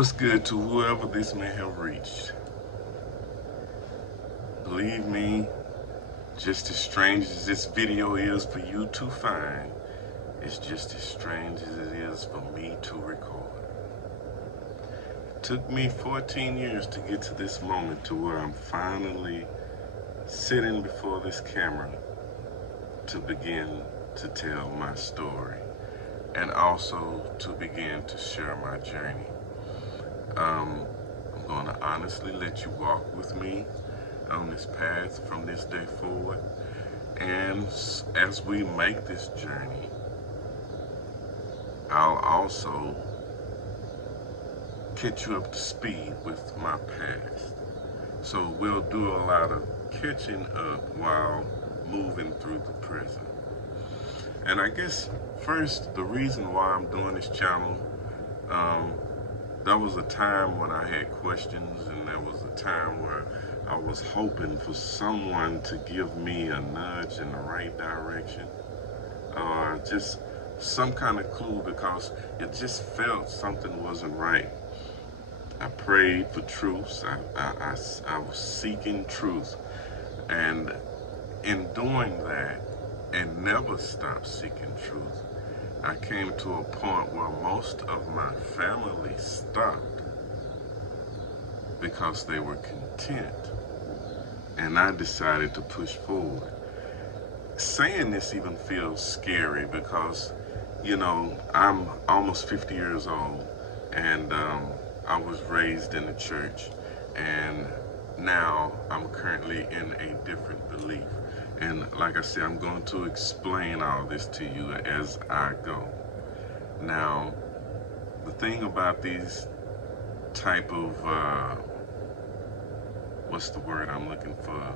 What's good to whoever this may have reached? Believe me, just as strange as this video is for you to find, it's just as strange as it is for me to record. It took me 14 years to get to this moment to where I'm finally sitting before this camera to begin to tell my story and also to begin to share my journey. I'm going to honestly let you walk with me on this path from this day forward. And as we make this journey, I'll also catch you up to speed with my past. So we'll do a lot of catching up while moving through the present. And I guess first, the reason why I'm doing this channel, there was a time when I had questions, and there was a time where I was hoping for someone to give me a nudge in the right direction, or just some kind of clue, because it just felt something wasn't right. I prayed for truths. I was seeking truth, and in doing that, and never stopped seeking truth, I came to a point where most of my family stopped because they were content, and I decided to push forward. Saying this even feels scary because, you know, I'm almost 50 years old, and I was raised in the church, and now I'm currently in a different belief. And like I said, I'm going to explain all this to you as I go. Now, the thing about these type of, what's the word I'm looking for?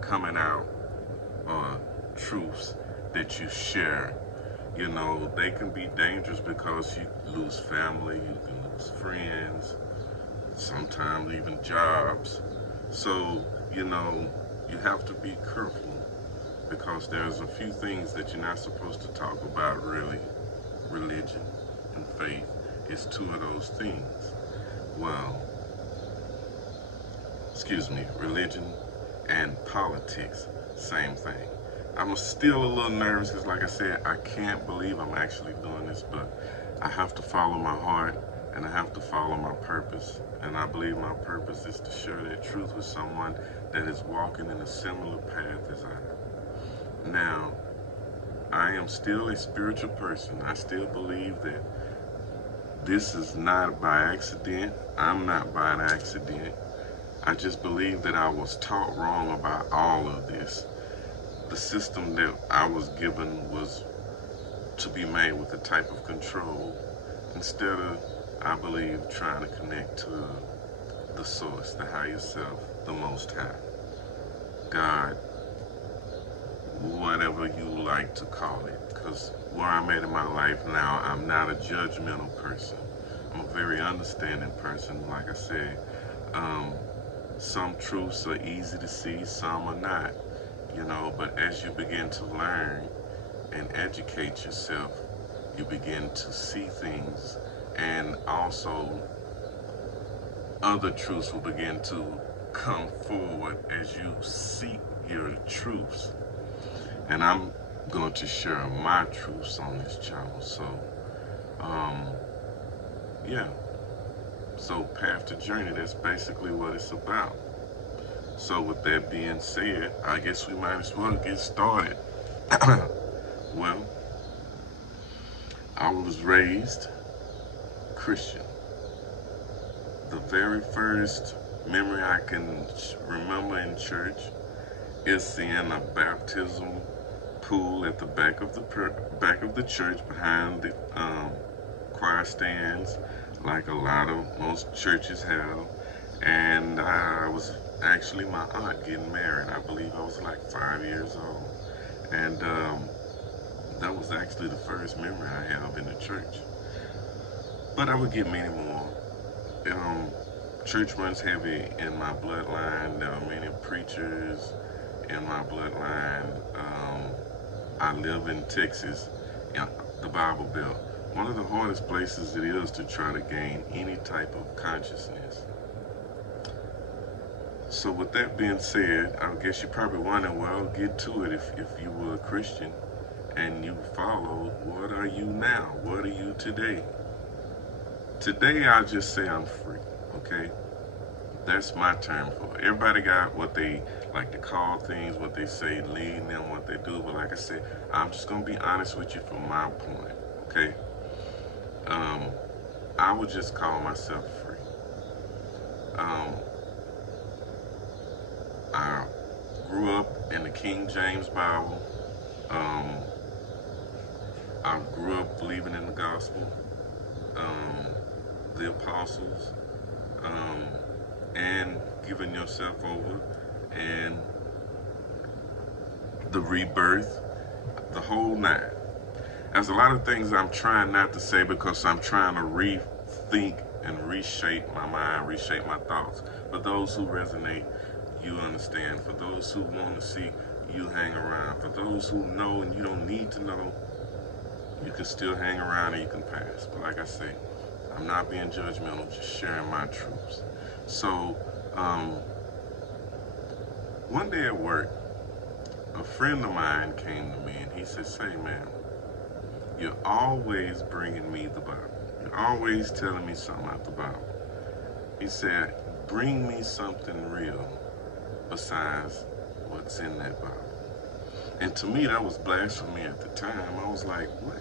Coming out truths that you share, you know, they can be dangerous because you lose family, you can lose friends, sometimes even jobs. So, you know, you have to be careful, because there's a few things that you're not supposed to talk about, really. Religion and faith is two of those things. Well, excuse me, religion and politics, same thing. I'm still a little nervous because, like I said, I can't believe I'm actually doing this, but I have to follow my heart, and I have to follow my purpose. And I believe my purpose is to share that truth with someone that is walking in a similar path as I am. Now, I am still a spiritual person. I still believe that this is not by accident. I'm not by an accident. I just believe that I was taught wrong about all of this. The system that I was given was to be made with a type of control, instead of, I believe, trying to connect to the source, the higher self, the Most High, God, whatever you like to call it. Because where I'm at in my life now, I'm not a judgmental person. I'm a very understanding person. Like I said, some truths are easy to see, some are not, you know, but as you begin to learn and educate yourself, you begin to see things, and also other truths will begin to come forward as you seek your truths. And I'm going to share my truths on this channel. So, yeah. So, Path to Journey, that's basically what it's about. So, with that being said, I guess we might as well get started. Well, I was raised Christian. The very first memory I can remember in church is seeing a baptism pool at the back of the church, behind the choir stands, like most churches have. And I was actually my aunt getting married. I believe I was like 5 years old, and that was actually the first memory I have in the church. But I would get many more. Church runs heavy in my bloodline. There are many preachers in my bloodline. I live in Texas, in the Bible Belt. one of the hardest places it is to try to gain any type of consciousness. So with that being said, I guess you're probably wondering, well, get to it. If you were a Christian and you followed, what are you now? What are you today? Today, I'll just say I'm free, okay? That's my term for it. Everybody got what they like to call things, what they say leading them, what they do. But like I said, I'm just going to be honest with you from my point, okay? I would just call myself free. I grew up in the King James Bible. I grew up believing in the gospel, the apostles, and giving yourself over, and the rebirth, the whole nine. There's a lot of things I'm trying not to say because I'm trying to rethink and reshape my mind, reshape my thoughts. For those who resonate, you understand. For those who want to see, you hang around. For those who know and you don't need to know, you can still hang around and you can pass. But like I say, I'm not being judgmental, just sharing my truths. So, one day at work, a friend of mine came to me and he said, "Say, man, you're always bringing me the Bible. You're always telling me something out the Bible." He said, "Bring me something real besides what's in that Bible." And to me, that was blasphemy at the time. I was like, what?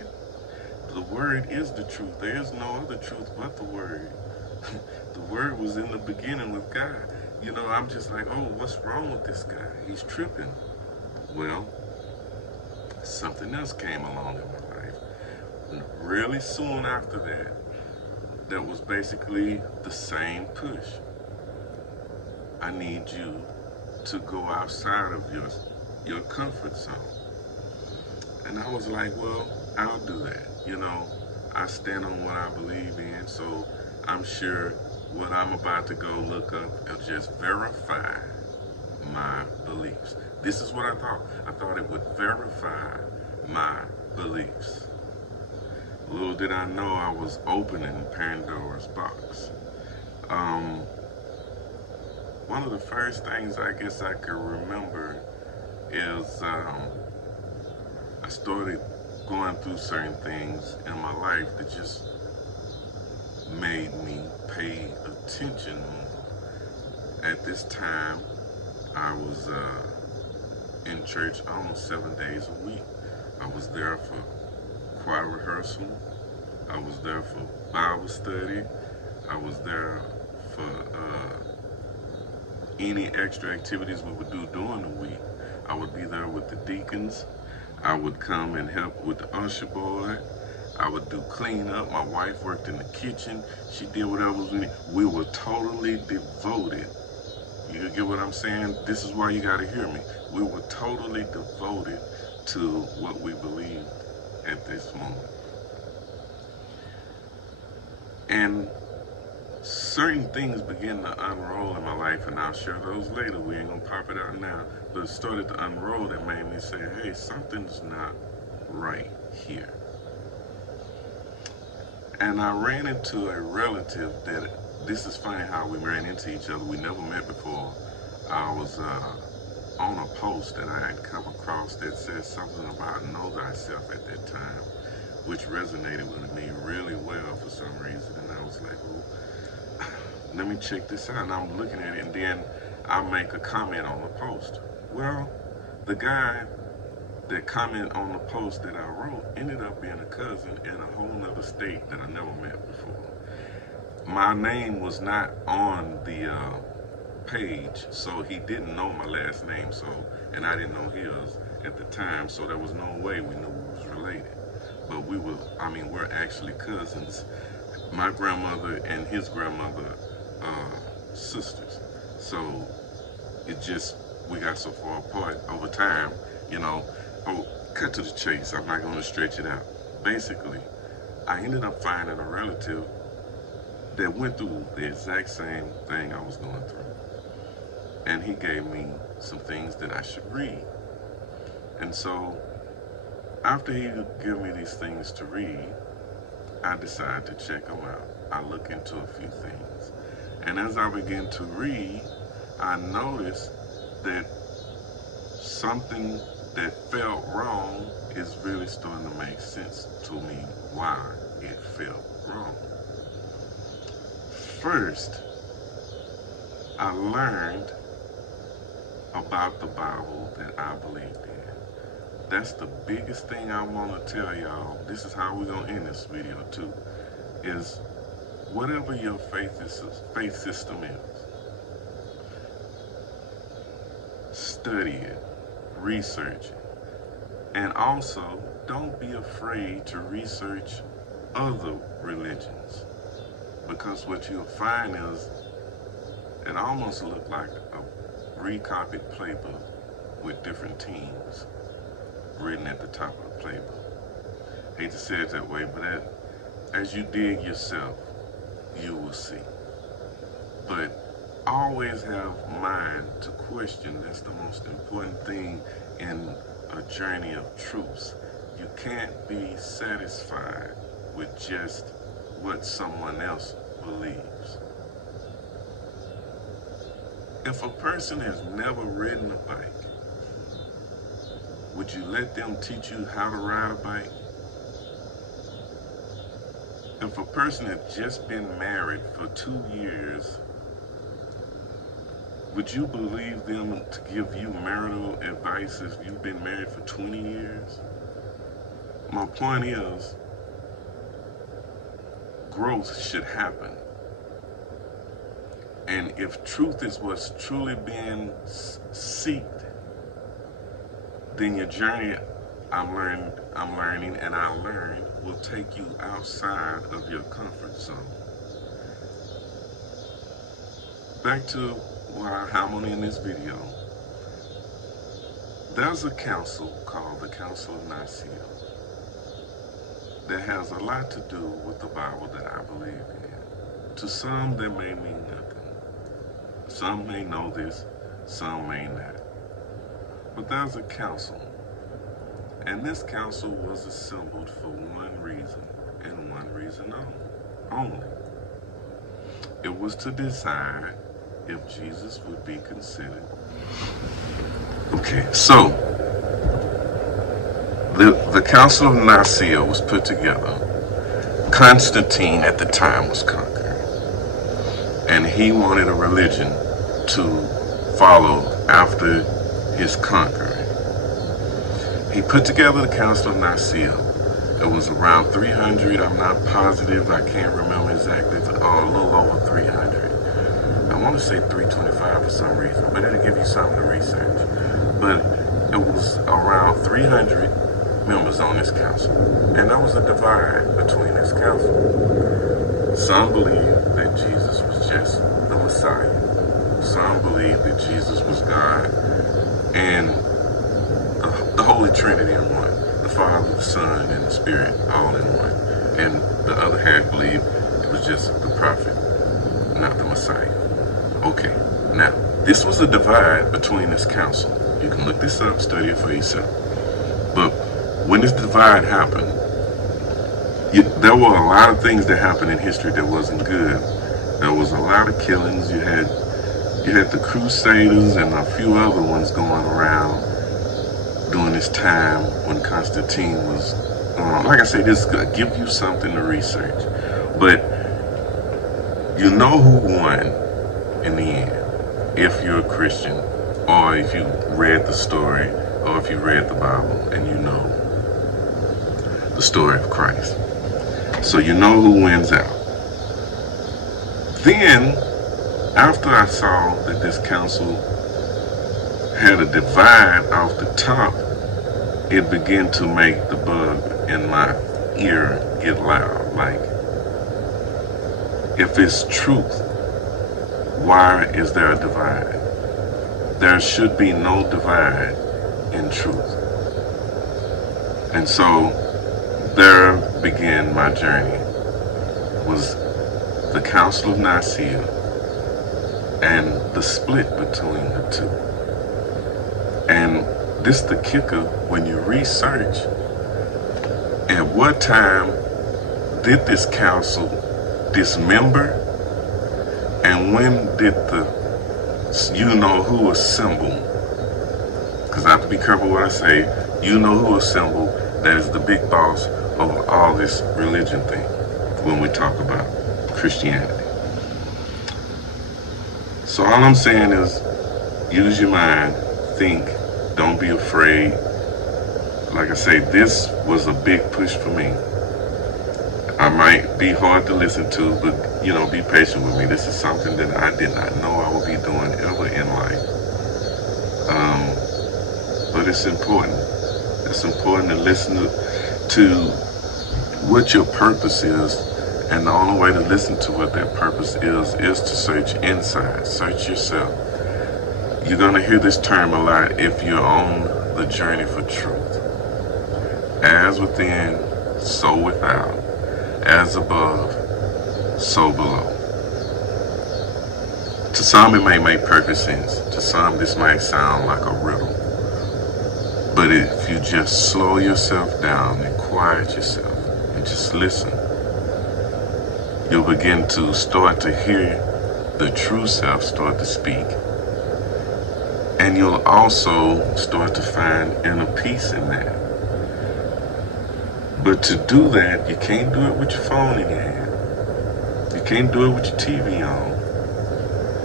The Word is the truth. There is no other truth but the Word. The Word was in the beginning with God. You know, I'm just like, oh, what's wrong with this guy? He's tripping. Well, something else came along in my life. And really soon after that, that was basically the same push. I need you to go outside of your comfort zone. And I was like, well, I'll do that. You know, I stand on what I believe in, so I'm sure what I'm about to go look up will just verify my beliefs. This is what I thought. I thought it would verify my beliefs. Little did I know I was opening Pandora's box. One of the first things I guess I could remember is I started going through certain things in my life that just made me pay attention more. At this time, I was in church almost 7 days a week. I was there for choir rehearsal. I was there for Bible study. I was there for any extra activities we would do during the week. I would be there with the deacons. I would come and help with the usher board. I would do cleanup. My wife worked in the kitchen. She did whatever was needed. We were totally devoted. You get what I'm saying? This is why you got to hear me. We were totally devoted to what we believed at this moment. And certain things began to unroll in my life, and I'll share those later. We ain't gonna pop it out now. But it started to unroll that made me say, hey, something's not right here. And I ran into a relative that, this is funny how we ran into each other. We never met before. I was on a post that I had come across that said something about know thyself at that time, which resonated with me really well for some reason. And I was like, well, let me check this out. And I'm looking at it, and then I make a comment on the post. Well, the guy that commented on the post that I wrote ended up being a cousin in a whole nother state that I never met before. My name was not on the page, so he didn't know my last name, and I didn't know his at the time, so there was no way we knew we was related. But we're actually cousins. My grandmother and his grandmother sisters. So it just, we got so far apart over time, you know. Oh, cut to the chase, I'm not gonna stretch it out. Basically, I ended up finding a relative that went through the exact same thing I was going through. And he gave me some things that I should read. And so, after he gave me these things to read, I decide to check them out. I look into a few things. And as I begin to read, I noticed that something that felt wrong is really starting to make sense to me why it felt wrong. First, I learned about the Bible that I believed in. That's the biggest thing I want to tell y'all. This is how we're going to end this video too. Is whatever your faith system is, study it, research it. And also, don't be afraid to research other religions. Because what you'll find is it almost looks like a recopied playbook with different teams written at the top of the playbook. Hate to say it that way, but as you dig yourself, you will see. But always have mind to question. That's the most important thing in a journey of truths. You can't be satisfied with just what someone else believes. If a person has never ridden a bike, would you let them teach you how to ride a bike? If a person has just been married for 2 years, would you believe them to give you marital advice if you've been married for 20 years? My point is, growth should happen. And if truth is what's truly being seeked, then your journey, I'm learning, and I learned, will take you outside of your comfort zone. Back to how I'm in this video. There's a council called the Council of Nicaea that has a lot to do with the Bible that I believe in. To some, that may mean nothing. Some may know this, some may not. But there's a council, and this council was assembled for one reason, and one reason only. It was to decide if Jesus would be considered. Okay, so the Council of Nicaea was put together. Constantine at the time was conquered, and he wanted a religion to follow after his conquering. He put together the Council of Nicaea. It was around 300, I'm not positive, I can't remember exactly, but a little over 300. I want to say 325 for some reason, but it'll give you something to research. But it was around 300 members on this council, and there was a divide between this council. Some believed that Jesus was just the Messiah. Some believed that Jesus was God and the Holy Trinity in one. The Father, the Son, and the Spirit all in one. And the other half believed it was just the prophet, not the Messiah. Okay, now, this was a divide between this council. You can look this up, study it for yourself. But when this divide happened, there were a lot of things that happened in history that wasn't good. There was a lot of killings. You had the Crusaders and a few other ones going around during this time when Constantine was, like I said, this is going to give you something to research. But you know who won in the end, if you're a Christian, or if you read the story, or if you read the Bible and you know the story of Christ. So you know who wins out. Then, after I saw that this council had a divide off the top, it began to make the bug in my ear get loud. Like, if it's truth, why is there a divide? There should be no divide in truth. And so there began my journey, was the Council of Nicaea and the split between the two. And this the kicker when you research at what time did this council dismember? And when did the you-know-who assemble? Because I have to be careful what I say. You-know-who assemble, that is the big boss of all this religion thing when we talk about Christianity. So all I'm saying is, use your mind, think, don't be afraid. Like I say, this was a big push for me. I might be hard to listen to, but be patient with me. This is something that I did not know I would be doing ever in life. But it's important. It's important to listen to what your purpose is, and the only way to listen to what that purpose is to search inside, search yourself. You're going to hear this term a lot if you're on the journey for truth. As within, so without. As above, so below. To some it may make perfect sense. To some this might sound like a riddle. But if you just slow yourself down and quiet yourself and just listen, you'll begin to start to hear the true self start to speak. And you'll also start to find inner peace in that. But to do that, you can't do it with your phone in your hand. You can't do it with your TV on.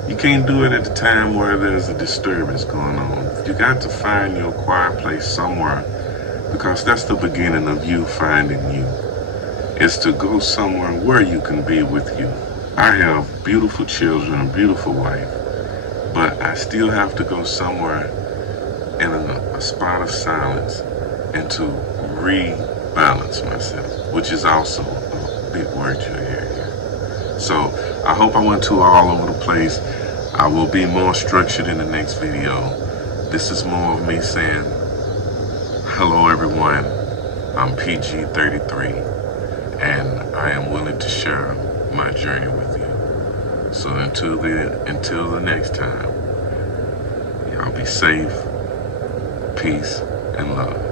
You can't do it at the time where there's a disturbance going on. You got to find your quiet place somewhere, because that's the beginning of you finding you. It's to go somewhere where you can be with you. I have beautiful children, a beautiful wife, but I still have to go somewhere in a spot of silence and to rebalance myself, which is also a big word you hear here. So I hope I went too all over the place. I will be more structured in the next video. This is more of me saying, hello everyone, I'm PG33, and I am willing to share my journey with you. So until the next time, y'all be safe, peace, and love.